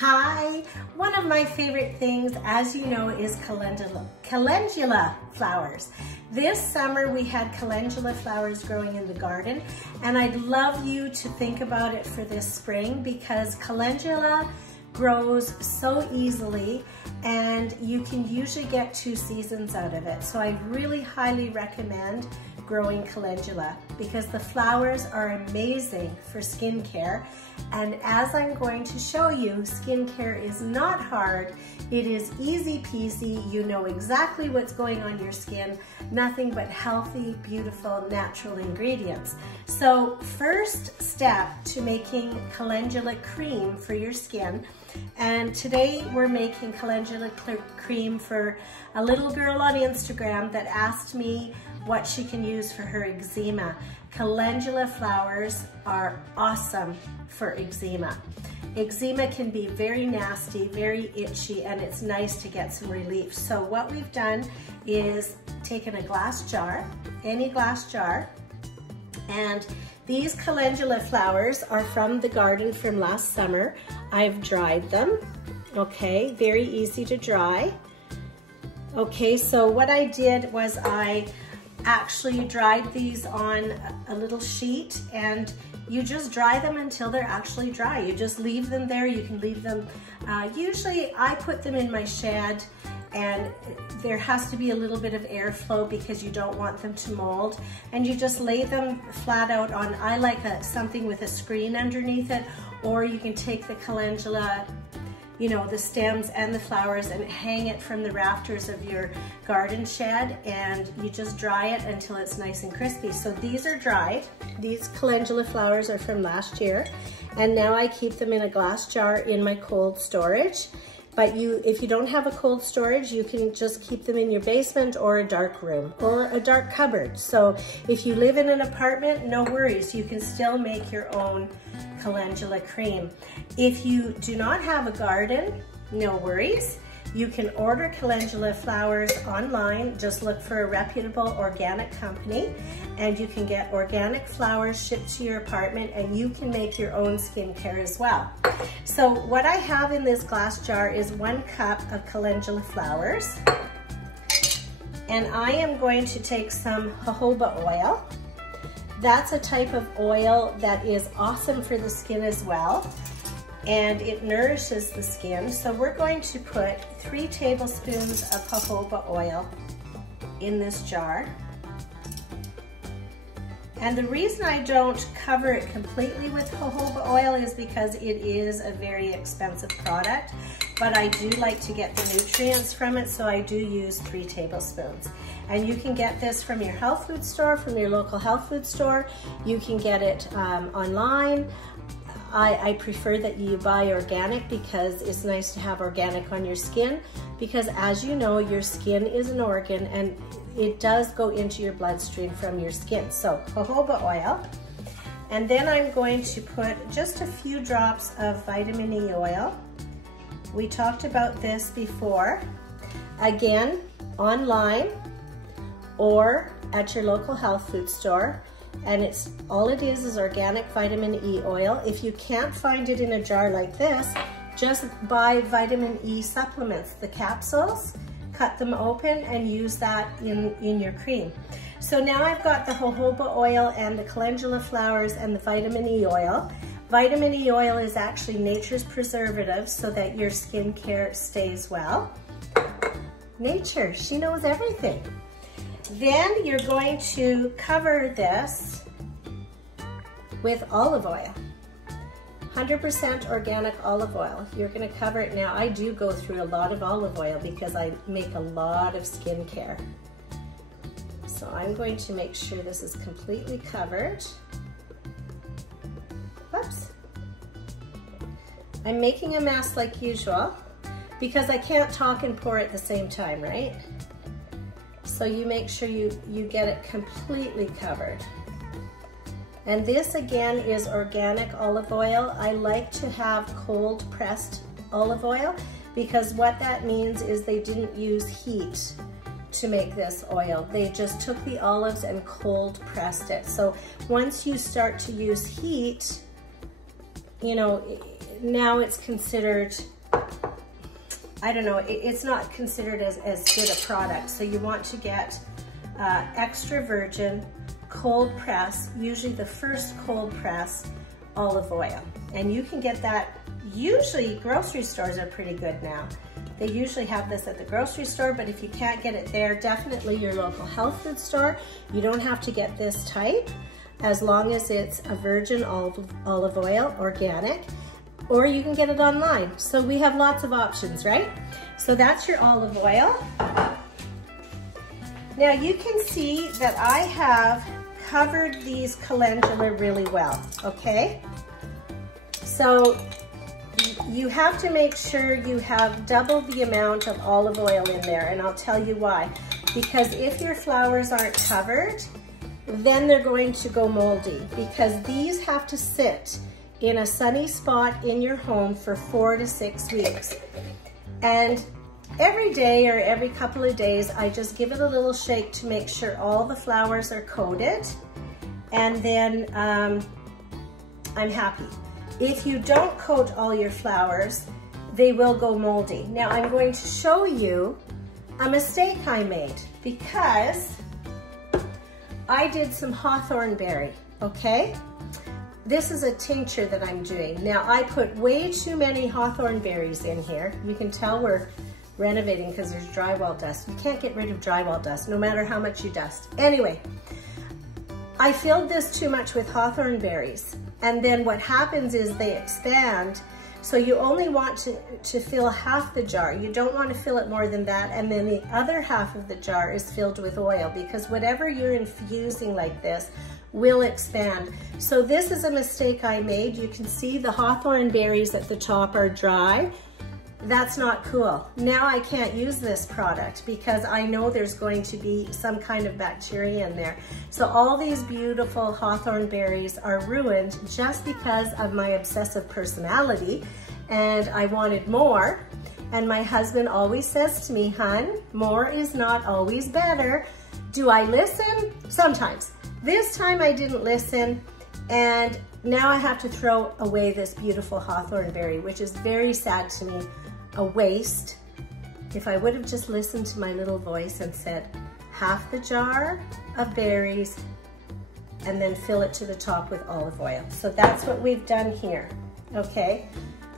Hi, one of my favorite things, as you know, is calendula flowers. This summer we had calendula flowers growing in the garden, and I'd love you to think about it for this spring because calendula grows so easily and you can usually get 2 seasons out of it. So I really highly recommend growing calendula because the flowers are amazing for skincare. And as I'm going to show you, skincare is not hard. It is easy peasy. You know exactly what's going on your skin. Nothing but healthy, beautiful, natural ingredients. So first step to making calendula cream for your skin. And today we're making calendula cream for a little girl on Instagram that asked me what she can use for her eczema. Calendula flowers are awesome for eczema. Eczema can be very nasty, very itchy, and it's nice to get some relief. So what we've done is taken a glass jar, any glass jar, and these calendula flowers are from the garden from last summer. I've dried them, okay, very easy to dry. Okay, so what I did was I actually dried these on a little sheet, and you just dry them until they're actually dry. You just leave them there. You can leave them, usually I put them in my shed, and there has to be a little bit of airflow because you don't want them to mold, and you just lay them flat out on, I like something with a screen underneath it, or you can take the calendula, you know, the stems and the flowers, and hang it from the rafters of your garden shed, and you just dry it until it's nice and crispy. So these are dried. These calendula flowers are from last year, and now I keep them in a glass jar in my cold storage. But if you don't have a cold storage, you can just keep them in your basement or a dark room or a dark cupboard. So if you live in an apartment, no worries, you can still make your own calendula cream. If you do not have a garden, no worries. You can order calendula flowers online. Just look for a reputable organic company, and you can get organic flowers shipped to your apartment, and you can make your own skincare as well. So what I have in this glass jar is 1 cup of calendula flowers, and I am going to take some jojoba oil. That's a type of oil that is awesome for the skin as well, and it nourishes the skin. So we're going to put 3 tablespoons of jojoba oil in this jar. And the reason I don't cover it completely with jojoba oil is because it is a very expensive product, but I do like to get the nutrients from it, so I do use 3 tablespoons. And you can get this from your health food store, from your local health food store. You can get it online. I prefer that you buy organic because it's nice to have organic on your skin, because as you know, your skin is an organ and it does go into your bloodstream from your skin. So jojoba oil, and then I'm going to put just a few drops of vitamin E oil. We talked about this before. Again, online or at your local health food store. And all it is organic vitamin E oil. If you can't find it in a jar like this, just buy vitamin E supplements, the capsules, cut them open and use that in your cream. So now I've got the jojoba oil and the calendula flowers and the vitamin E oil. Vitamin E oil is actually nature's preservative so that your skincare stays well. Nature, she knows everything. Then you're going to cover this with olive oil, 100% organic olive oil. You're going to cover it. Now, I do go through a lot of olive oil because I make a lot of skincare. So I'm going to make sure this is completely covered. Whoops. I'm making a mess like usual because I can't talk and pour at the same time, right? So you make sure you get it completely covered. And this again is organic olive oil. I like to have cold pressed olive oil because what that means is they didn't use heat to make this oil. They just took the olives and cold pressed it. So once you start to use heat, you know, now it's considered, I don't know, it's not considered as good a product. So you want to get extra virgin, cold press, usually the first cold press olive oil. And you can get that, usually grocery stores are pretty good now. They usually have this at the grocery store, but if you can't get it there, definitely your local health food store. You don't have to get this type, as long as it's a virgin olive oil, organic, or you can get it online. So we have lots of options, right? So that's your olive oil. Now you can see that I have covered these calendula really well, okay? So you have to make sure you have double the amount of olive oil in there, and I'll tell you why. Because if your flowers aren't covered, then they're going to go moldy, because these have to sit in a sunny spot in your home for 4 to 6 weeks. And every day or every couple of days, I just give it a little shake to make sure all the flowers are coated, and then I'm happy. If you don't coat all your flowers, they will go moldy. Now I'm going to show you a mistake I made, because I did some hawthorn berry, okay? This is a tincture that I'm doing. Now I put way too many hawthorn berries in here. You can tell we're renovating because there's drywall dust. You can't get rid of drywall dust, no matter how much you dust. Anyway, I filled this too much with hawthorn berries. And then what happens is they expand. So you only want to fill half the jar. You don't want to fill it more than that. And then the other half of the jar is filled with oil, because whatever you're infusing like this will expand. So this is a mistake I made. You can see the hawthorn berries at the top are dry. That's not cool. Now I can't use this product because I know there's going to be some kind of bacteria in there. So all these beautiful hawthorn berries are ruined just because of my obsessive personality, and I wanted more. And my husband always says to me, "Hun, more is not always better." Do I listen? Sometimes. This time I didn't listen, and now I have to throw away this beautiful hawthorn berry, which is very sad to me. A waste. If I would have just listened to my little voice and said half the jar of berries and then fill it to the top with olive oil. So that's what we've done here, okay?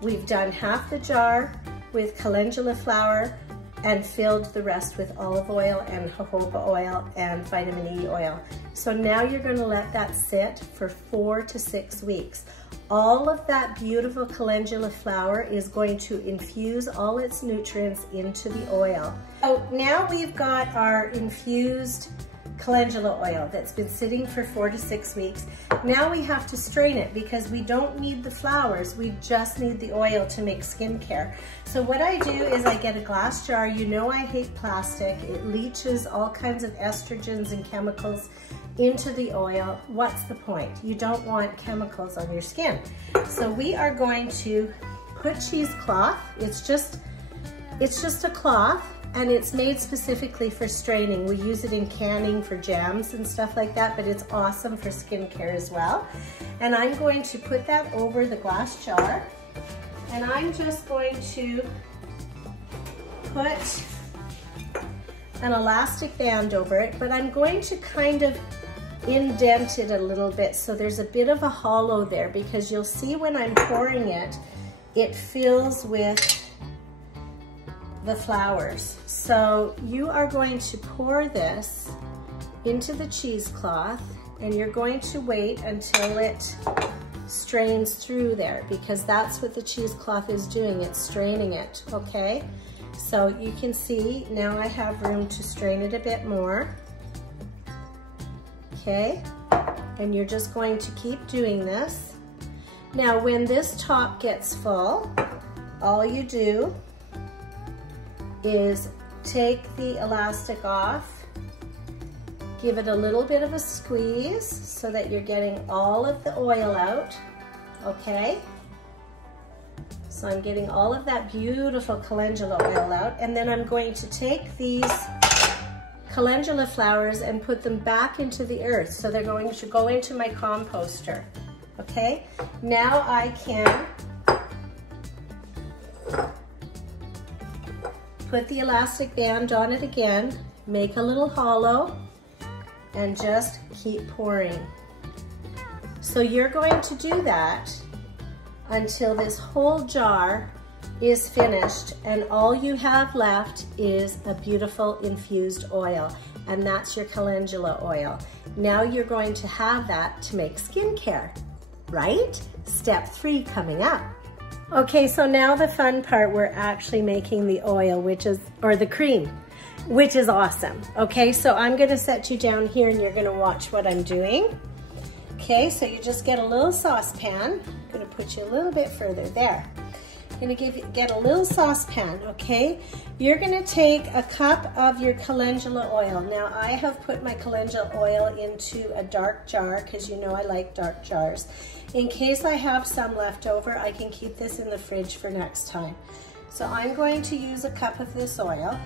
We've done half the jar with calendula flower and filled the rest with olive oil and jojoba oil and vitamin E oil. So now you're going to let that sit for 4 to 6 weeks. All of that beautiful calendula flower is going to infuse all its nutrients into the oil. So now we've got our infused calendula oil that's been sitting for 4 to 6 weeks. Now we have to strain it because we don't need the flowers, we just need the oil to make skincare. So what I do is I get a glass jar. You know I hate plastic. It leaches all kinds of estrogens and chemicals into the oil. What's the point? You don't want chemicals on your skin. So we are going to put cheesecloth. It's just a cloth, and it's made specifically for straining. We use it in canning for jams and stuff like that, but it's awesome for skincare as well. And I'm going to put that over the glass jar, and I'm just going to put an elastic band over it, but I'm going to kind of indent it a little bit so there's a bit of a hollow there, because you'll see when I'm pouring it, it fills with the flowers. So you are going to pour this into the cheesecloth, and you're going to wait until it strains through there, because that's what the cheesecloth is doing. It's straining it, okay? So you can see now I have room to strain it a bit more. Okay, and you're just going to keep doing this. Now when this top gets full, all you do is take the elastic off, give it a little bit of a squeeze so that you're getting all of the oil out, okay? So I'm getting all of that beautiful calendula oil out, and then I'm going to take these calendula flowers and put them back into the earth. So they're going to go into my composter, okay? Now I can Put the elastic band on it again, make a little hollow, and just keep pouring. So you're going to do that until this whole jar is finished and all you have left is a beautiful infused oil, and that's your calendula oil. Now you're going to have that to make skincare, right? Step 3 coming up. Okay, so now the fun part, we're actually making the oil, or the cream, which is awesome. Okay, so I'm gonna set you down here and you're gonna watch what I'm doing. Okay, so you just get a little saucepan. I'm gonna put you a little bit further there. I'm gonna get a little saucepan, okay? You're gonna take a cup of your calendula oil. Now I have put my calendula oil into a dark jar because you know I like dark jars. In case I have some left over, I can keep this in the fridge for next time. So I'm going to use a cup of this oil.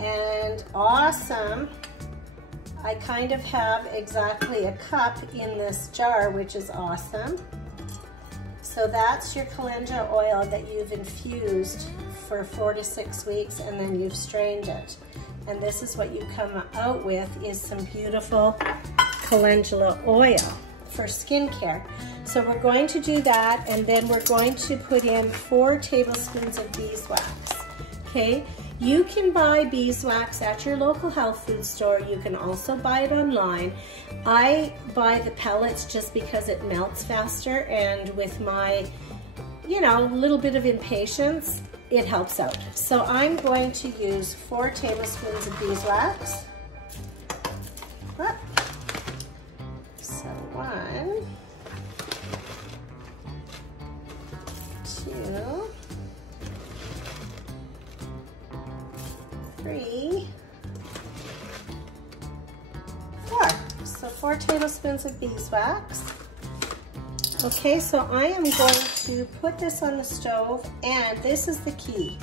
And awesome, I kind of have exactly a cup in this jar, which is awesome. So that's your calendula oil that you've infused for 4 to 6 weeks, and then you've strained it. And this is what you come out with, is some beautiful calendula oil for skincare. So we're going to do that, and then we're going to put in 4 tablespoons of beeswax, okay? You can buy beeswax at your local health food store. You can also buy it online. I buy the pellets just because it melts faster, and with my, you know, little bit of impatience, it helps out. So I'm going to use 4 tablespoons of beeswax. So 1, 2, 3, 4. So 4 tablespoons of beeswax. Okay, so I am going to put this on the stove, and this is the key.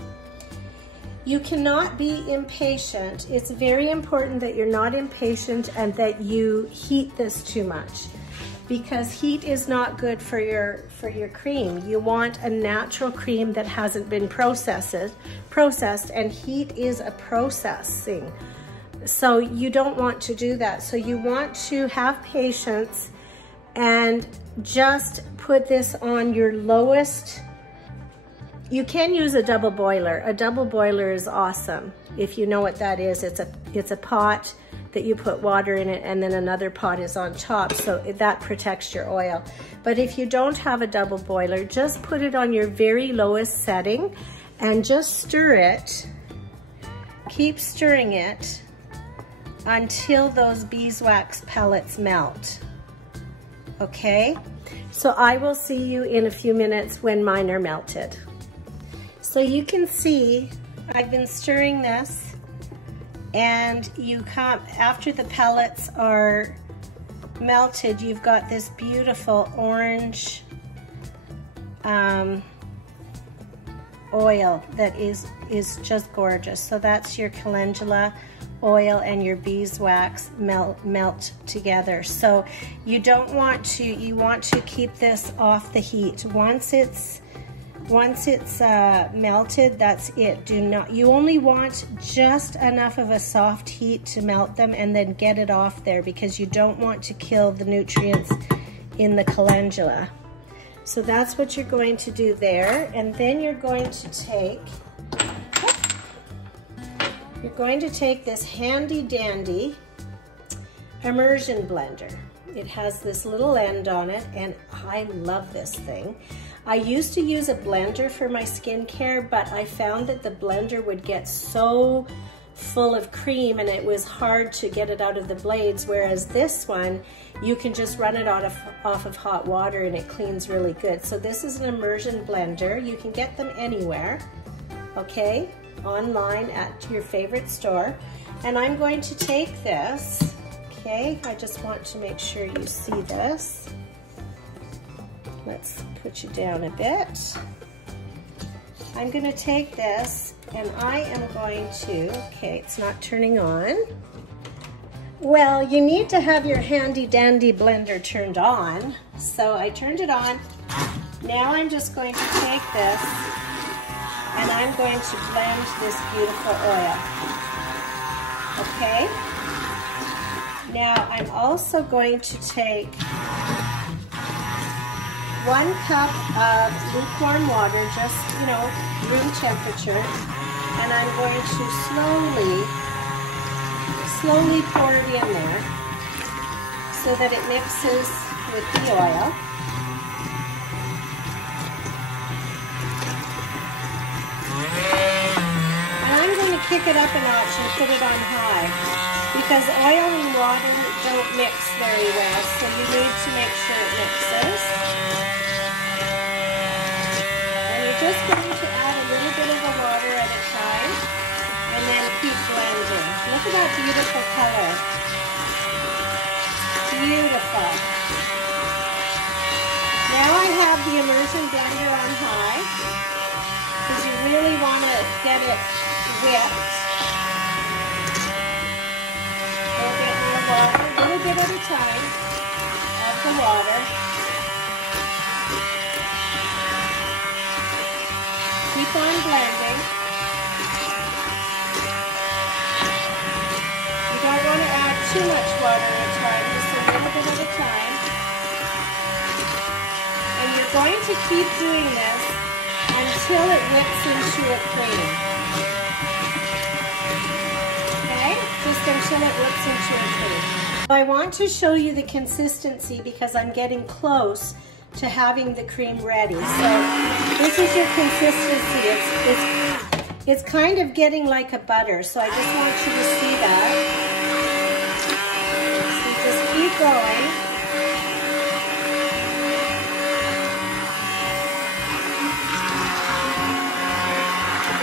You cannot be impatient. It's very important that you're not impatient and that you heat this too much, because heat is not good for your cream. You want a natural cream that hasn't been processed, and heat is a processing. So you don't want to do that. So you want to have patience and just put this on your lowest. You can use a double boiler. A double boiler is awesome. If you know what that is, it's a pot that you put water in it, and then another pot is on top, so that protects your oil. But if you don't have a double boiler, just put it on your very lowest setting and just stir it. Keep stirring it until those beeswax pellets melt. Okay? So I will see you in a few minutes when mine are melted. So you can see I've been stirring this, and you come, after the pellets are melted, you've got this beautiful orange oil that is just gorgeous. So that's your calendula oil and your beeswax melt together. So you don't want to, you want to keep this off the heat. Once it's melted, that's it. You only want just enough of a soft heat to melt them, and then get it off there, because you don't want to kill the nutrients in the calendula. So that's what you're going to do there. And then you're going to take this handy dandy immersion blender. It has this little end on it, and I love this thing. I used to use a blender for my skincare, but I found that the blender would get so full of cream and it was hard to get it out of the blades, whereas this one, you can just run it off of hot water and it cleans really good. So this is an immersion blender. You can get them anywhere, okay, online at your favorite store. And I'm going to take this, okay, I just want to make sure you see this. Let's put you down a bit. I'm going to take this and I am going to, okay, it's not turning on. Well, you need to have your handy dandy blender turned on. So I turned it on. Now I'm just going to take this and I'm going to blend this beautiful oil. Okay? Now I'm also going to take 1 cup of lukewarm water, just, room temperature, and I'm going to slowly pour it in there so that it mixes with the oil. And I'm going to kick it up a notch and put it on high because oil and water don't mix very well, so you need to make sure it mixes. And you're just going to add a little bit of the water at a time and then keep blending. Look at that beautiful color. Beautiful. Now I have the immersion blender on high because you really want to get it whipped. A little bit at a time of the water. Keep on blending. You don't want to add too much water at a time, just a little bit at a time. And you're going to keep doing this until it whips into a cream. Just until it whips into a cream. I want to show you the consistency because I'm getting close to having the cream ready. So this is your consistency. It's kind of getting like a butter. So I just want you to see that. So just keep going.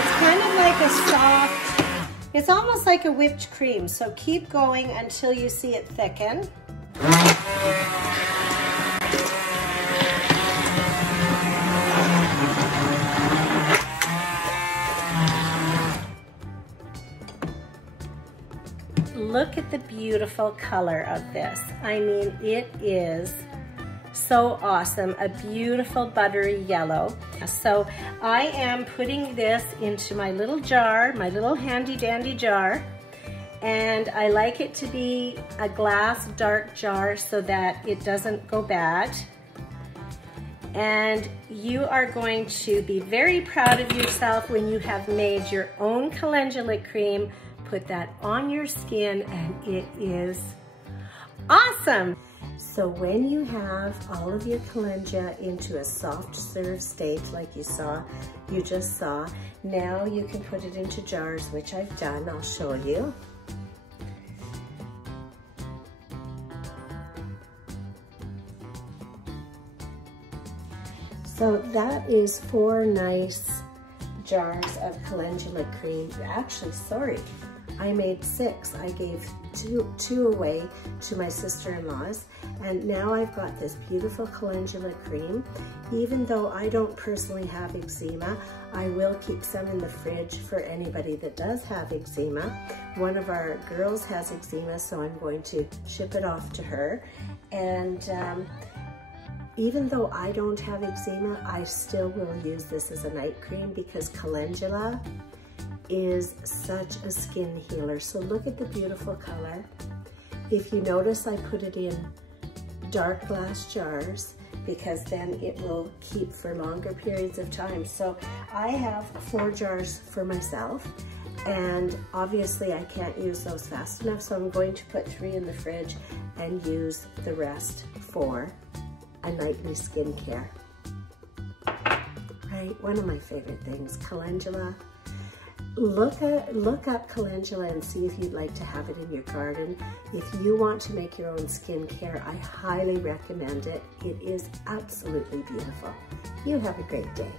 It's kind of like a soft, it's almost like a whipped cream, so keep going until you see it thicken. Look at the beautiful color of this. I mean, it is so awesome, a beautiful buttery yellow. So I am putting this into my little jar, my little handy dandy jar, and I like it to be a glass dark jar so that it doesn't go bad. And you are going to be very proud of yourself when you have made your own calendula cream. Put that on your skin and it is awesome. So when you have all of your calendula into a soft serve state like you just saw, now you can put it into jars, which I've done. I'll show you. So that is 4 nice jars of calendula cream. Actually, sorry, I made 6. I gave two away to my sister-in-laws, and now I've got this beautiful calendula cream. Even though I don't personally have eczema, I will keep some in the fridge for anybody that does have eczema. One of our girls has eczema, so I'm going to ship it off to her. And even though I don't have eczema, I still will use this as a night cream because calendula is such a skin healer. So look at the beautiful color. If you notice, I put it in dark glass jars because then it will keep for longer periods of time. So I have 4 jars for myself, and obviously I can't use those fast enough, so I'm going to put 3 in the fridge and use the rest for a nightly skincare. Right, one of my favorite things, calendula. Look up calendula and see if you'd like to have it in your garden. If you want to make your own skincare, I highly recommend it. It is absolutely beautiful. You have a great day.